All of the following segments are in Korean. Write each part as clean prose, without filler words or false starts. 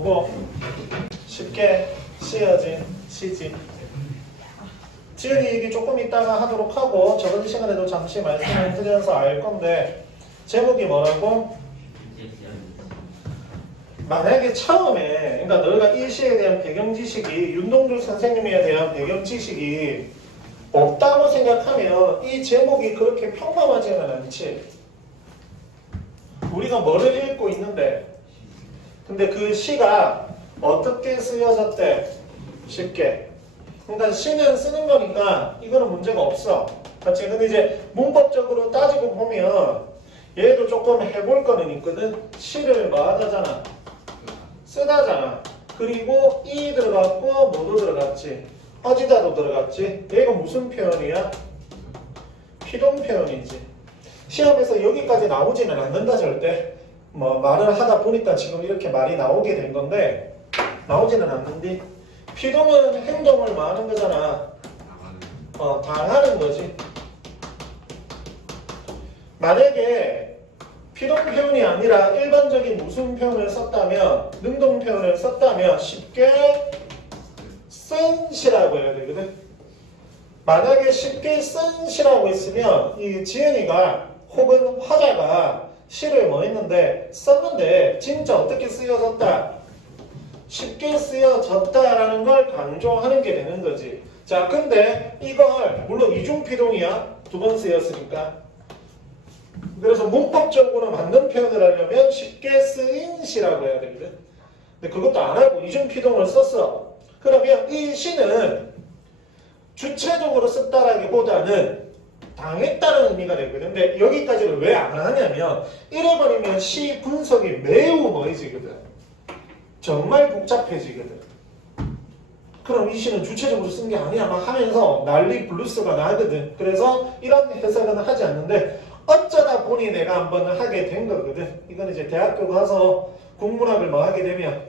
뭐고? 쉽게 쓰여진 시지. 지은이 얘기 조금 이따가 하도록 하고 저번 시간에도 잠시 말씀을 드려서 알 건데 제목이 뭐라고? 만약에 처음에 그러니까 너희가 이 시에 대한 배경 지식이 윤동주 선생님에 대한 배경 지식이 없다고 생각하면 이 제목이 그렇게 평범하지는 않지. 우리가 뭐를 읽고 있는데 근데 그 시가 어떻게 쓰여졌대? 쉽게. 그러니까 시는 쓰는 거니까 이거는 문제가 없어. 그렇지? 근데 이제 문법적으로 따지고 보면 얘도 조금 해볼 거는 있거든. 시를 뭐 하다잖아. 쓰다잖아. 그리고 이 들어갔고 뭐도 들어갔지. 어디다도 들어갔지. 얘가 무슨 표현이야? 피동 표현이지. 시험에서 여기까지 나오지는 않는다 절대. 뭐 말을 하다 보니까 지금 이렇게 말이 나오게 된 건데 나오지는 않는데 피동은 행동을 뭐 하는 거잖아. 당하는 거지. 만약에 피동 표현이 아니라 일반적인 무슨 표현을 썼다면 능동 표현을 썼다면 쉽게 쓴 시라고 해야 되거든. 만약에 쉽게 쓴 시라고 했으면 이 지은이가 혹은 화자가 시를 뭐 했는데 썼는데 진짜 어떻게 쓰여졌다? 쉽게 쓰여졌다라는 걸 강조하는 게 되는 거지. 자, 근데 이걸 물론 이중피동이야. 두 번 쓰였으니까. 그래서 문법적으로 맞는 표현을 하려면 쉽게 쓰인 시라고 해야 되거든. 근데 그것도 안 하고 이중피동을 썼어. 그러면 이 시는 주체적으로 썼다라기보다는 당했다는 의미가 되거든. 근데 여기까지를 왜 안 하냐면 이래버리면 시 분석이 매우 뭐해지거든. 정말 복잡해지거든. 그럼 이 시는 주체적으로 쓴 게 아니야 막 하면서 난리 블루스가 나거든. 그래서 이런 해석은 하지 않는데 어쩌다 보니 내가 한번 하게 된 거거든. 이건 이제 대학교 가서 국문학을 뭐 하게 되면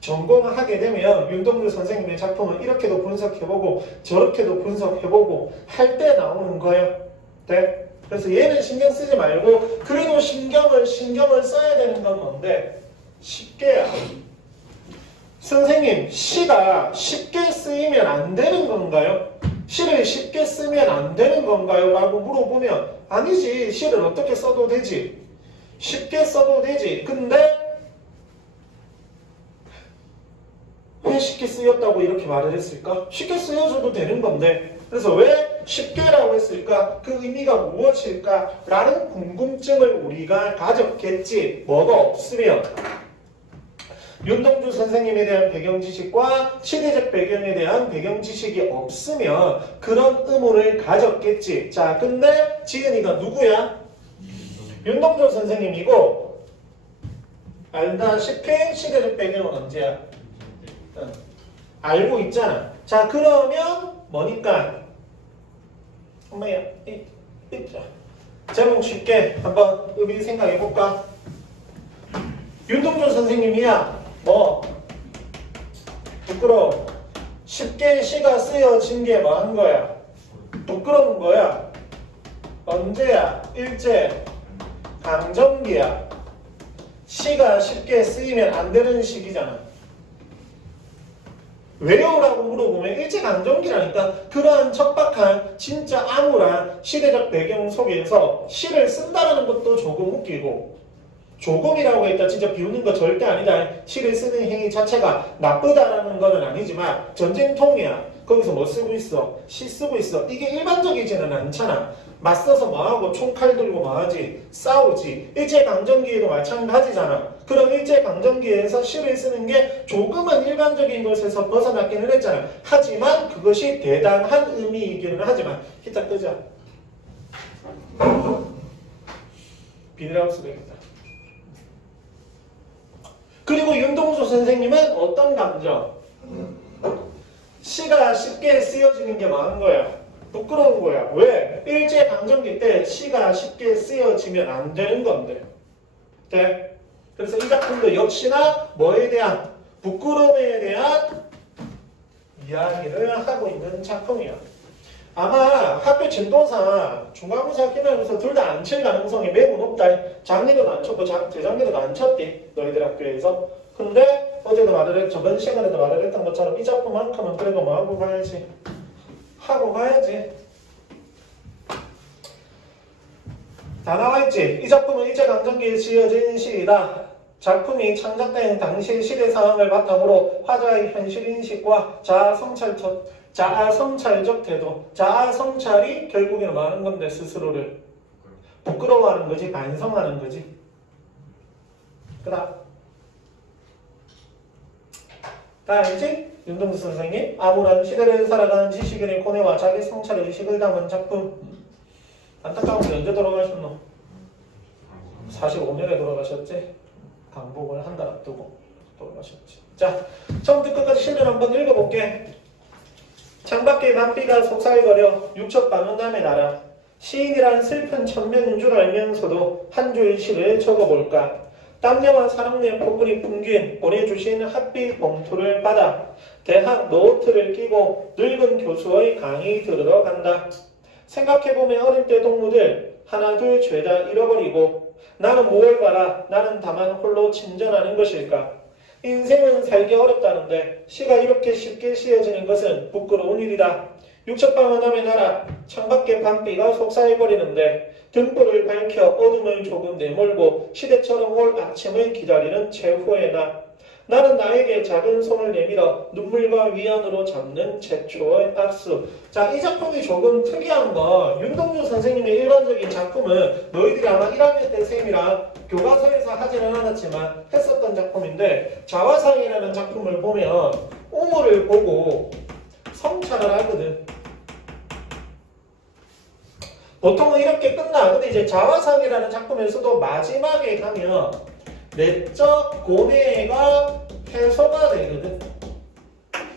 전공을 하게 되면 윤동주 선생님의 작품을 이렇게도 분석해보고 저렇게도 분석해보고 할 때 나오는 거예요. 네? 그래서 얘는 신경 쓰지 말고 그래도 신경을 써야 되는 건 뭔데? 쉽게야. 선생님, 시가 쉽게 쓰이면 안 되는 건가요? 시를 쉽게 쓰면 안 되는 건가요? 라고 물어보면 아니지. 시를 어떻게 써도 되지. 쉽게 써도 되지. 근데 왜 쉽게 쓰였다고 이렇게 말을 했을까? 쉽게 쓰여줘도 되는 건데 그래서 왜 쉽게라고 했을까? 그 의미가 무엇일까? 라는 궁금증을 우리가 가졌겠지. 뭐가 없으면 윤동주 선생님에 대한 배경 지식과 시대적 배경에 대한 배경 지식이 없으면 그런 의문을 가졌겠지. 자, 근데 지은이가 누구야? 윤동주 선생님이고 알다시피 시대적 배경은 언제야? 알고 있잖아. 자, 그러면 뭐니까? 엄마야, 제목 쉽게 한번 의미 생각해볼까? 윤동주 선생님이야. 뭐 부끄러워. 쉽게 시가 쓰여진 게 뭐 한 거야? 부끄러운 거야. 언제야? 일제 강점기야. 시가 쉽게 쓰이면 안 되는 시기잖아. 왜요? 라고 물어보면 일제강점기라니까. 그러한 척박한 진짜 암울한 시대적 배경 속에서 시를 쓴다는 것도 조금 웃기고 조금이라고 했다 진짜 비웃는 거 절대 아니다. 시를 쓰는 행위 자체가 나쁘다라는 건 아니지만 전쟁통이야. 거기서 뭐 쓰고 있어? 시 쓰고 있어. 이게 일반적이지는 않잖아. 맞서서 뭐하고 총칼 들고 뭐하지? 싸우지. 일제강점기에도 마찬가지잖아. 그럼 일제강점기에서 시를 쓰는 게 조금은 일반적인 것에서 벗어났기는 했잖아. 하지만 그것이 대단한 의미이기는 하지만 히타 끄자. 비닐하우스 되겠다. 그리고 윤동수 선생님은 어떤 감정? 시가 쉽게 쓰여지는 게 많은 거야. 부끄러운 거야. 왜? 일제강점기 때 시가 쉽게 쓰여지면 안 되는 건데. 네? 그래서 이 작품도 역시나 뭐에 대한? 부끄러움에 대한 이야기를 하고 있는 작품이야. 아마 학교 진도상 중간고사 기말고사 둘 다 안 칠 가능성이 매우 높다. 작년에도 안 쳤고 재작년에도 안 쳤대. 너희들 학교에서. 근데 어제도 말을 했, 저번 시간에도 말을 했던 것처럼 이 작품만큼은 그래도 뭐 하고 가야지? 하고 가야지. 다 나와있지? 이 작품은 일제강점기에 지어진 시이다. 작품이 창작된 당시 시대 상황을 바탕으로 화자의 현실인식과 자아성찰적 태도, 자아성찰이 결국에는 뭐 하는 건데 스스로를 부끄러워하는 거지, 반성하는 거지. 그 다음 다 알지? 윤동수 선생님 아무런 시대를 살아가는 지식인의 고뇌와 자기 성찰 의식을 담은 작품. 안타까운 게 언제 돌아가셨노? 45년에 돌아가셨지? 강복을 한 달 앞두고 돌아가셨지. 자, 처음부터 끝까지 실면 한번 읽어볼게. 창밖에 밤비가 속살거려 육첩 방언남의 나라. 시인이란 슬픈 천명인 줄 알면서도 한 줄 시를 적어볼까. 땀녀와 사랑의 포근이 풍긴 보내주신 핫비 봉투를 받아 대학 노트를 끼고 늙은 교수의 강의 들으러 간다. 생각해보면 어릴 때 동무들 하나 둘 죄다 잃어버리고 나는 뭘 바라 나는 다만 홀로 침전하는 것일까. 인생은 살기 어렵다는데 시가 이렇게 쉽게 씌어지는 것은 부끄러운 일이다. 육첩방언함의 나라 창밖에 밤비가 속삭여버리는데 등불을 밝혀 어둠을 조금 내몰고 시대처럼 올 아침을 기다리는 최후의 나. 나는 나에게 작은 손을 내밀어 눈물과 위안으로 잡는 최초의 악수. 자, 이 작품이 조금 특이한 건 윤동주 선생님의 일반적인 작품은 너희들이 아마 1학년 때 쌤이랑 교과서에서 하지는 않았지만 했었던 작품인데 자화상이라는 작품을 보면 우물을 보고 성찰을 하거든. 보통은 이렇게 끝나. 근데 이제 자화상이라는 작품에서도 마지막에 가면 내적 고뇌가 해소가 되거든.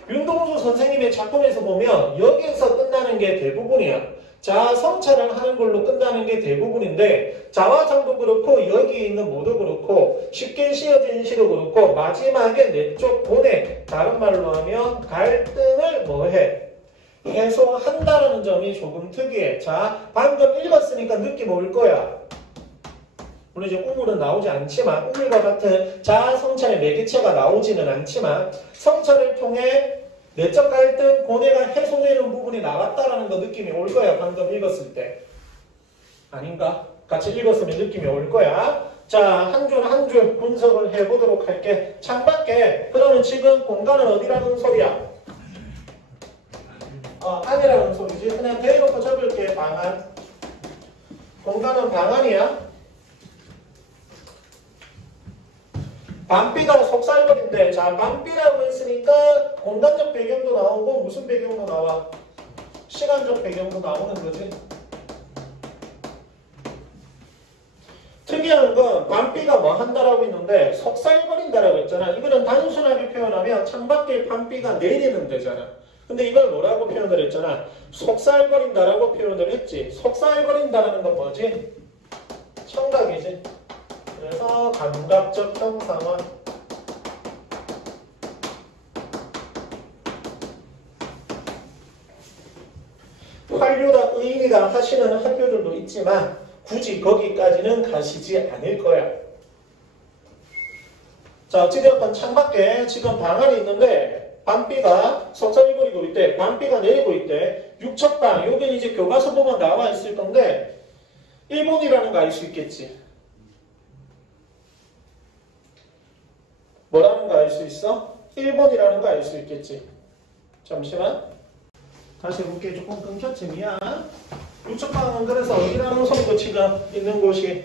윤동주 선생님의 작품에서 보면 여기에서 끝나는 게 대부분이야. 자아 성찰을 하는 걸로 끝나는 게 대부분인데 자화상도 그렇고 여기에 있는 모두 그렇고 쉽게 씌어진 시도 그렇고 마지막에 내적 고뇌, 다른 말로 하면 갈등을 뭐해? 해소한다는 점이 조금 특이해. 자, 방금 읽었으니까 느낌 올 거야. 물론 이제 우물은 나오지 않지만 우물과 같은 자아 성찰의 매개체가 나오지는 않지만 성찰을 통해 내적 갈등, 고뇌가 해소되는 부분이 나왔다라는 거 느낌이 올 거야. 방금 읽었을 때. 아닌가? 같이 읽었으면 느낌이 올 거야. 자, 한 줄 한 줄 분석을 해보도록 할게. 창밖에. 그러면 지금 공간은 어디라는 소리야? 안이라는 소리지. 그냥 대놓고 적을게. 방안. 공간은 방안이야. 밤비가 속살거린데, 자, 밤비라고 했으니까 공간적 배경도 나오고 무슨 배경도 나와? 시간적 배경도 나오는 거지. 특이한 건 밤비가 뭐 한다라고 했는데 속살거린다라고 했잖아. 이거는 단순하게 표현하면 창밖에 밤비가 내리는 데잖아. 근데 이걸 뭐라고 표현을 했잖아? 속살거린다라고 표현을 했지. 속살거린다라는 건 뭐지? 청각이지. 그래서 감각적 형상은 활류다, 의인이다 하시는 학교들도 있지만 굳이 거기까지는 가시지 않을 거야. 자, 어찌되었건 창밖에 지금 방안이 있는데 밤비가 속살거리고 있대. 밤비가 내리고 있대. 육첩방, 여기는 이제 교과서 보면 나와 있을 건데 일본이라는 거 알 수 있겠지. 뭐라는 거 알 수 있어? 일본이라는 거 알 수 있겠지. 잠시만. 다시 해볼게. 조금 끊겼지. 미안. 육첩방은 그래서 어디라는 소리고 지금 있는 곳이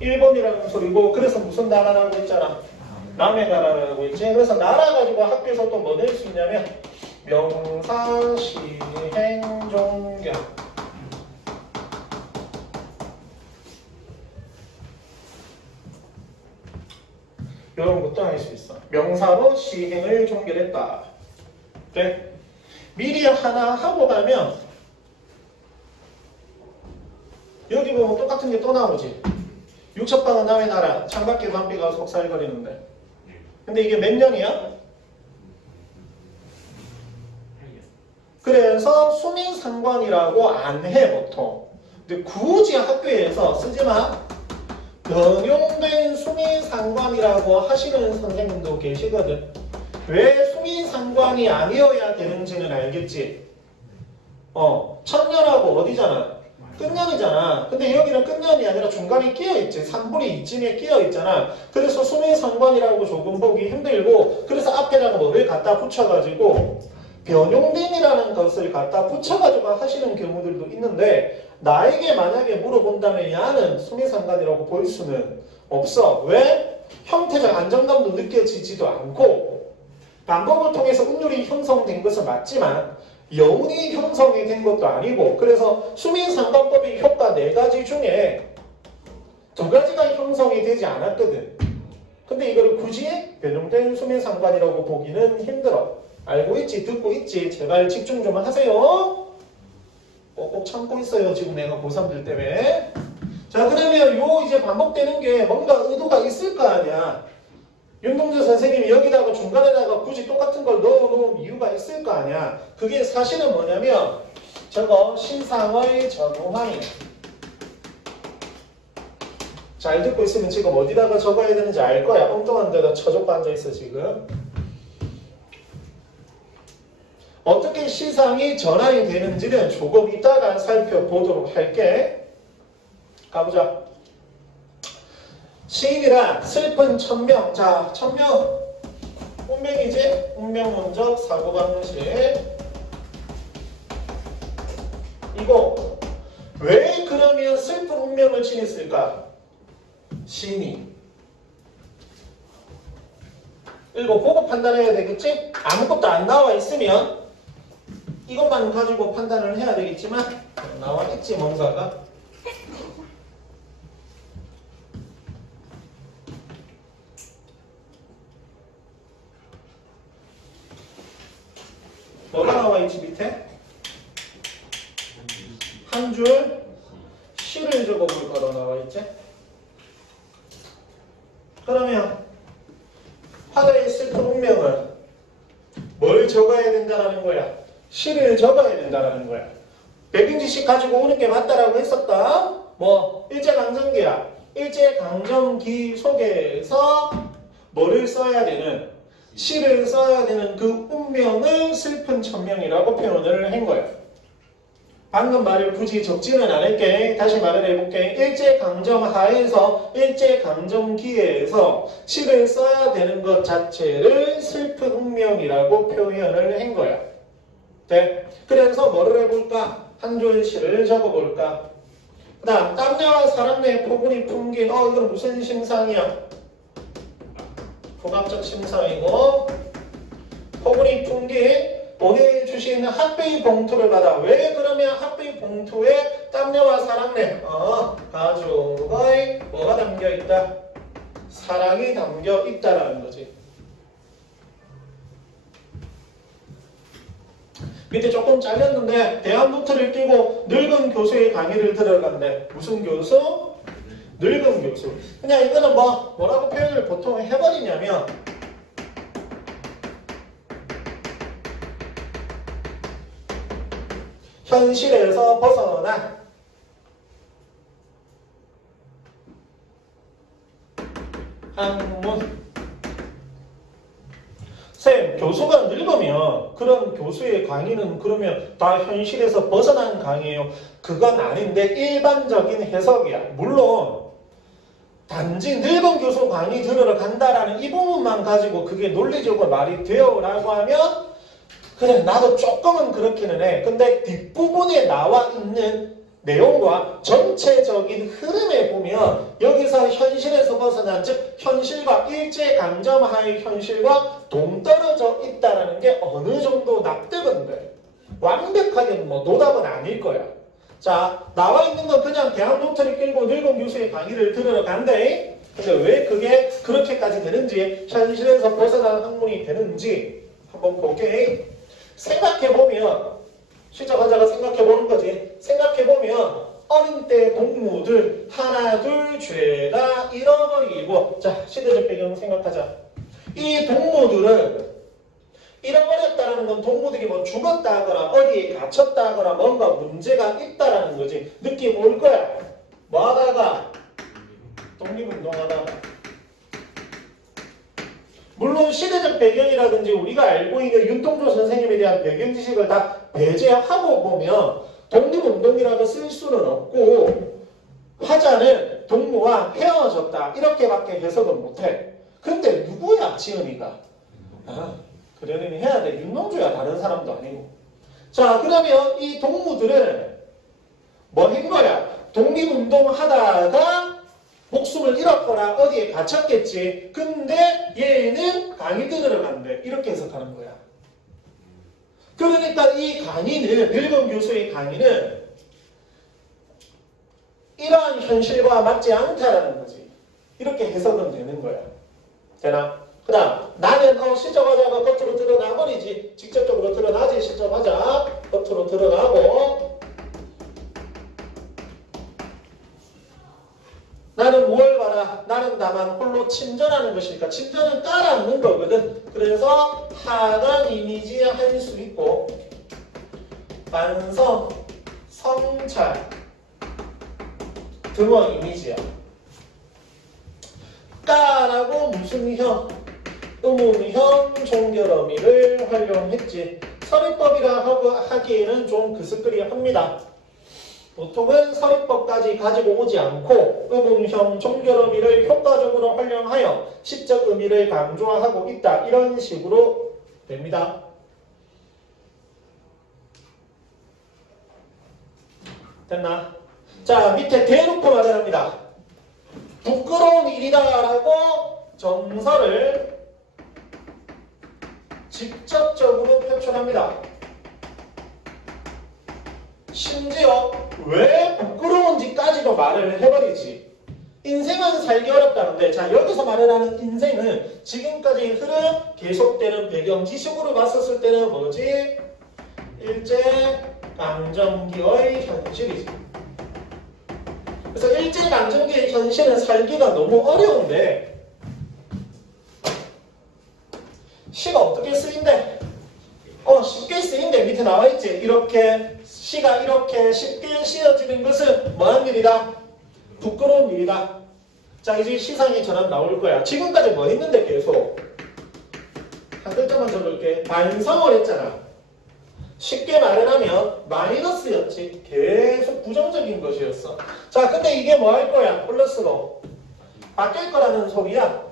일본이라는 소리고 그래서 무슨 나라라고 했잖아. 남의 나라라고 했지. 그래서 나라 가지고 학교에서 또 뭐 낼 수 있냐면 명사, 시행, 종경. 이런 것도 할 수 있어. 명사로 시행을 종결했다. 네. 미리 하나 하고 가면 여기 보면 똑같은 게 또 나오지. 육첩방은 남의 나라, 창밖에 밤비가 속살거리는데. 근데 이게 몇 년이야? 그래서 수민상관이라고 안 해 보통. 근데 굳이 학교에서 쓰지 마. 변용된 수미상관이라고 하시는 선생님도 계시거든. 왜 수미상관이 아니어야 되는지는 알겠지? 천년하고 어디잖아? 끝년이잖아. 근데 여기는 끝년이 아니라 중간에 끼어있지. 상분이 이쯤에 끼어있잖아. 그래서 수미상관이라고 조금 보기 힘들고, 그래서 앞에다가 뭐를 갖다 붙여가지고 변용됨이라는 것을 갖다 붙여가지고 하시는 경우들도 있는데, 나에게 만약에 물어본다면 야는 수미상관이라고 볼 수는 없어. 왜? 형태적 안정감도 느껴지지도 않고, 방법을 통해서 운율이 형성된 것은 맞지만 여운이 형성이 된 것도 아니고, 그래서 수미상관법의 효과 4가지 중에 2가지가 형성이 되지 않았거든. 근데 이거를 굳이 변용된 수미상관이라고 보기는 힘들어. 알고 있지? 듣고 있지? 제발 집중 좀 하세요. 꼭 참고 있어요. 지금 내가 고3들 때문에. 자, 그러면 요 이제 반복되는 게 뭔가 의도가 있을 거 아니야. 윤동주 선생님이 여기다가 중간에다가 굳이 똑같은 걸 넣어놓은 이유가 있을 거 아니야. 그게 사실은 뭐냐면 저거 시상의 적용함이야. 잘 듣고 있으면 지금 어디다가 적어야 되는지 알 거야. 엉뚱한 데다 쳐잡고 앉아있어 지금. 어떻게 시상이 전환이 되는지는 조금 이따가 살펴보도록 할게. 가보자. 시인이란 슬픈 천명. 자, 천명. 운명이지? 운명문적 사고방식. 이거 왜 그러면 슬픈 운명을 지냈을까? 시인이. 이거 보고 판단해야 되겠지? 아무것도 안 나와 있으면 이것만 가지고 판단을 해야 되겠지만 나와 있지 뭔가가. 뭐가 나와 있지 밑에? 한 줄 시를 적어볼 거로 나와 있지? 그러면 화가의 슬픈 운명을 뭘 적어야 된다라는 거야? 시를 적어야 된다라는 거야. 백인지식 가지고 오는 게 맞다라고 했었다. 뭐 일제강점기야. 일제강점기 속에서 뭐를 써야 되는? 시를 써야 되는 그 운명을 슬픈 천명이라고 표현을 한 거야. 방금 말을 굳이 적지는 않을게. 다시 말을 해볼게. 일제강점 하에서 일제강점기에서 시를 써야 되는 것 자체를 슬픈 운명이라고 표현을 한 거야. 네. 그래서 뭐를 해볼까? 한 줄 시를 적어볼까? 그 다음 땀내와 사람내 포근이 풍긴. 이건 무슨 심상이야? 복합적 심상이고, 포근이 풍긴 보내주신 핫베이 봉투를 받아. 왜 그러면 핫베이 봉투에 땀내와 사랑내, 가족의 뭐가 담겨있다? 사랑이 담겨있다라는 거지. 밑에 조금 잘렸는데 대한노트를 끼고 늙은 교수의 강의를 들어간대. 무슨 교수? 늙은 교수. 그냥 이거는 뭐라고 표현을 보통 해버리냐면 현실에서 벗어나 학문. 쌤, 교수가 늙으면 그런 교수의 강의는 그러면 다 현실에서 벗어난 강의예요? 그건 아닌데 일반적인 해석이야. 물론 단지 늙은 교수 강의 들으러 간다라는 이 부분만 가지고 그게 논리적으로 말이 돼요 라고 하면 그래 나도 조금은 그렇기는 해. 근데 뒷부분에 나와 있는 내용과 전체적인 흐름에 보면 여기서 현실에서 벗어난 즉 현실과 일제강점하의 현실과 동떨어져 있다는 게 어느 정도 납득은 돼. 완벽하게 노답은 아닐 거야. 자, 나와 있는 건 그냥 대학 노트를 끌고 늙은 교수의 강의를 들으러 간대. 근데 왜 그게 그렇게까지 되는지, 현실에서 벗어난 학문이 되는지 한번 볼게. 생각해보면, 실적 환자가 생각해보는 거지. 생각해보면 어린 때 동무들 하나 둘 죄다 잃어버리고, 자, 시대적 배경 생각하자. 이 동무들은 잃어버렸다는 건 동무들이 죽었다 하거나 어디에 갇혔다 하거나 뭔가 문제가 있다라는 거지. 느낌 올 거야. 뭐 하다가? 독립운동하다가. 물론 시대적 배경이라든지 우리가 알고 있는 윤동주 선생님에 대한 배경 지식을 다 배제하고 보면 독립운동이라고 쓸 수는 없고 화자는 동무와 헤어졌다 이렇게밖에 해석은 못해. 근데 누구야 지은이가? 그러려니 해야 돼. 윤동주야 다른 사람도 아니고. 자 그러면 이 동무들은 뭐 한 거야? 독립운동 하다가 목숨을 잃었거나 어디에 갇혔겠지. 근데 얘는 강의 들으러 간대. 이렇게 해석하는 거야. 그러니까 이 강의는 늙은 교수의 강의는 이러한 현실과 맞지 않다라는 거지. 이렇게 해석은 되는 거야. 되나? 그 다음 나는 실적하자가 겉으로 드러나 버리지. 직접적으로 드러나지. 실적하자 겉으로 들어가고 나는 무엇을 봐라. 나는 다만 홀로 침전하는 것이니까 침전은 깔아앉는 거거든. 그래서 하단 이미지 할 수 있고 반성, 성찰 등어 이미지야. 까라고 무슨 형? 의문형 종결어미를 활용했지. 서리법이라 하기에는 좀 그스그리합니다. 보통은 서리법까지 가지고 오지 않고 의문형 종결어미를 효과적으로 활용하여 시적 의미를 강조하고 있다. 이런 식으로 됩니다. 됐나? 자 밑에 대놓고 말을 합니다. 부끄러운 일이다 라고 정서를 직접적으로 표현합니다. 심지어 왜 부끄러운지까지도 말을 해버리지. 인생은 살기 어렵다는데 자 여기서 말하는 인생은 지금까지 흐름 계속되는 배경 지식으로 봤었을 때는 뭐지? 일제강점기의 현실이지. 그래서 일제강점기의 현실은 살기가 너무 어려운데 시가 어떻게 쓰인대? 쉽게 쓰인대. 밑에 나와있지. 이렇게 시가 이렇게 쉽게 씌어지는 것은 뭐한 일이다? 부끄러운 일이다. 자 이제 시상의 전환 나올 거야. 지금까지 뭐 했는데 계속 한 글자만 적을게. 반성을 했잖아. 쉽게 말을 하면 마이너스였지. 계속 부정적인 것이었어. 자 근데 이게 뭐 할 거야? 플러스로 바뀔 거라는 소리야.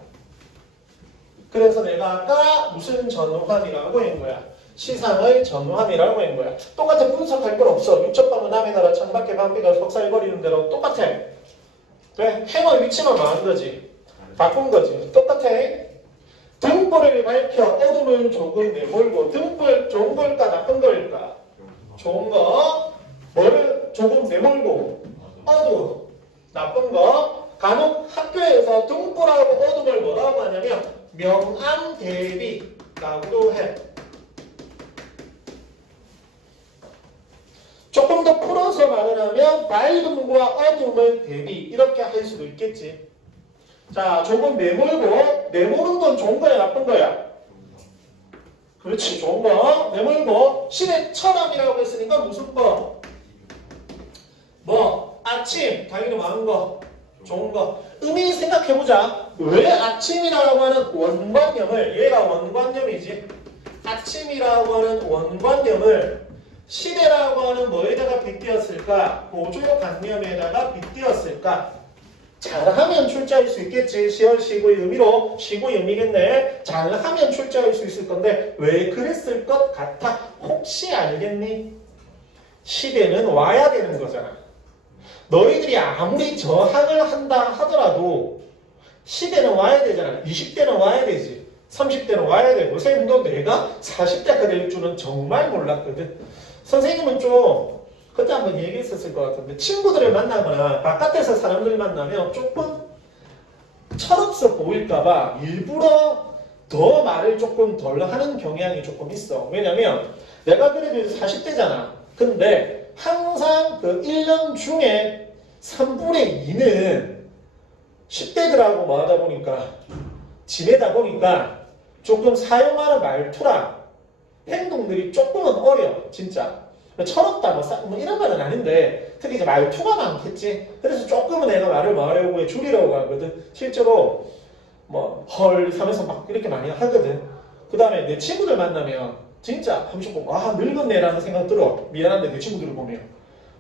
그래서 내가 아까 무슨 전환이라고 한 거야? 시상의 전환이라고 한 거야. 똑같아. 분석할 건 없어. 유첩방은 남의 나라 창밖에 반비가 속살거리는 대로 똑같아. 왜? 행의 위치만 망한 거지. 바꾼 거지. 똑같아. 등불을 밝혀 어둠을 조금 내몰고. 등불 좋은 걸까 나쁜 걸까? 좋은 거. 뭐를 조금 내몰고. 어둠. 나쁜 거. 간혹 학교에서 등불하고 어둠을 뭐라고 하냐면 명암대비라고도 해. 조금 더 풀어서 말을 하면 밝음과 어둠의 대비 이렇게 할 수도 있겠지. 자 조금 내몰고. 내모는 건 좋은 거야 나쁜 거야? 그렇지 좋은 거. 내몰고 시대처럼이라고 했으니까 무슨 거? 뭐 아침 당연히 많은 거 좋은 거. 의미 생각해보자. 왜 아침이라고 하는 원관념을 얘가 원관념이지. 아침이라고 하는 원관념을 시대라고 하는 뭐에다가 빗대었을까? 보조관념에다가 빗대었을까? 잘하면 출제할 수 있겠지. 시월 시구의 의미로 시구의 의미겠네. 잘하면 출제할 수 있을 건데 왜 그랬을 것 같아? 혹시 알겠니? 시대는 와야 되는 거잖아. 너희들이 아무리 저항을 한다 하더라도 시대는 와야 되잖아. 20대는 와야 되지. 30대는 와야 되고. 선생님도 내가 40대가 될 줄은 정말 몰랐거든. 선생님은 좀 그때 한번 얘기했었을 것 같은데 친구들을 만나거나 바깥에서 사람들 만나면 조금 철없어 보일까봐 일부러 더 말을 조금 덜 하는 경향이 조금 있어. 왜냐면 내가 그래도 40대잖아. 근데 항상 그 1년 중에 3분의 2는 10대들하고 뭐 하다 보니까 지내다 보니까 조금 사용하는 말투랑 행동들이 조금은 어려. 진짜. 철없다 뭐 이런 말은 아닌데 특히 이제 말투가 많겠지. 그래서 조금은 내가 말을 말하려고 해 줄이려고 하거든. 실제로 뭐 헐 하면서 막 이렇게 많이 하거든. 그 다음에 내 친구들 만나면 진짜 한 번씩 보고 아 늙었네라는 생각 들어. 미안한데 내 친구들을 보면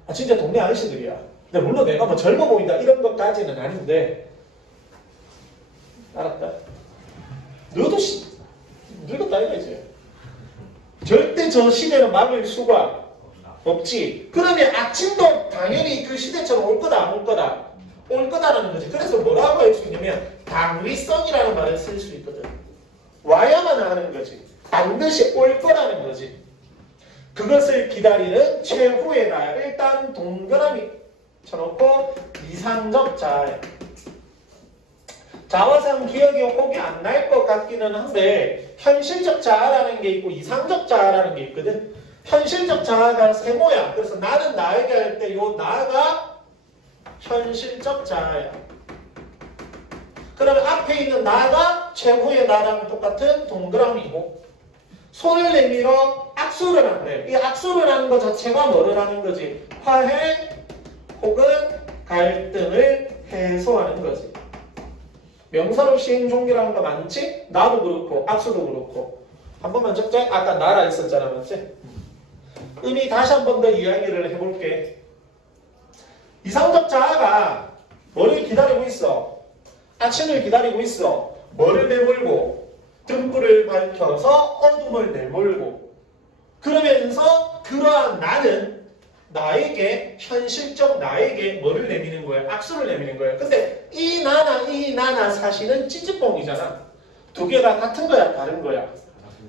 아 진짜 동네 아저씨들이야. 근데 물론 내가 뭐 젊어 보인다 이런 것까지는 아닌데 알았다. 너도 늙었다 이거지. 절대 저 시대는 막을 수가 없지. 그러면 아침도 당연히 그 시대처럼 올 거다 안 올 거다? 올 거다라는 거지. 그래서 뭐라고 할 수 있냐면 당위성이라는 말을 쓸 수 있거든. 와야만 하는 거지. 반드시 올 거라는 거지. 그것을 기다리는 최후의 날. 일단 동그라미 쳐놓고 이상적 자아. 자화상 기억이 혹이 안 날 것 같기는 한데 현실적 자아라는 게 있고 이상적 자아라는 게 있거든. 현실적 자아가 세모야. 그래서 나는 나에게 할 때 요 나가 현실적 자아야. 그러면 앞에 있는 나가 최후의 나랑 똑같은 동그라미고 손을 내밀어 악수를 한대. 이 악수를 하는 것 자체가 뭐를 하는 거지? 화해 혹은 갈등을 해소하는 거지. 명사로 시행 종교라는 거 많지? 나도 그렇고 악수도 그렇고. 한 번만 적자. 아까 나라 있었잖아, 맞지? 의미 다시 한 번 더 이야기를 해볼게. 이상적 자아가 뭐를 기다리고 있어? 아침을 기다리고 있어. 뭐를 내몰고? 등불을 밝혀서 어둠을 내몰고. 그러면서 그러한 나는 나에게 현실적 나에게 뭐를 내미는 거야? 악수를 내미는 거야. 근데 이 나나 사실은 찌찌뽕이잖아. 두 개가 같은 거야 다른 거야?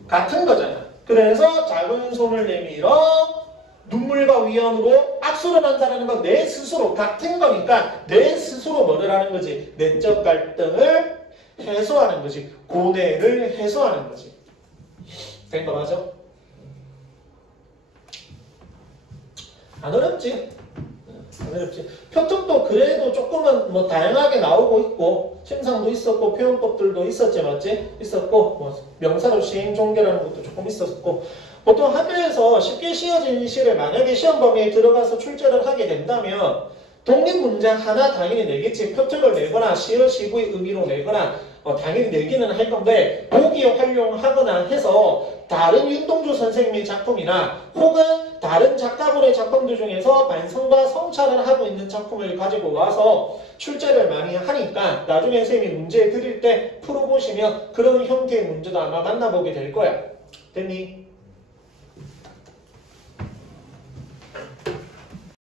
같은 거잖아. 그래서 작은 손을 내밀어 눈물과 위안으로 악수를 한다는 건 내 스스로 같은 거니까 내 스스로 뭐를 하는 거지? 내적 갈등을 해소하는 거지. 고뇌를 해소하는 거지. 된 거 맞아? 안 어렵지? 안 어렵지. 표특도 그래도 조금은 뭐 다양하게 나오고 있고 심상도 있었고 표현법들도 있었지 맞지? 있었고 뭐 명사로 시행 종교라는 것도 조금 있었고 보통 학교에서 쉽게 씌워진 시를 만약에 시험 범위에 들어가서 출제를 하게 된다면 독립 문장 하나 당연히 내겠지. 표특을 내거나 시어 시구의 의미로 내거나 당연히 내기는 할 건데 보기에 활용하거나 해서 다른 윤동주 선생님의 작품이나 혹은 다른 작가분의 작품들 중에서 반성과 성찰을 하고 있는 작품을 가지고 와서 출제를 많이 하니까 나중에 선생님이 문제 드릴 때 풀어보시면 그런 형태의 문제도 아마 만나보게 될 거야. 됐니?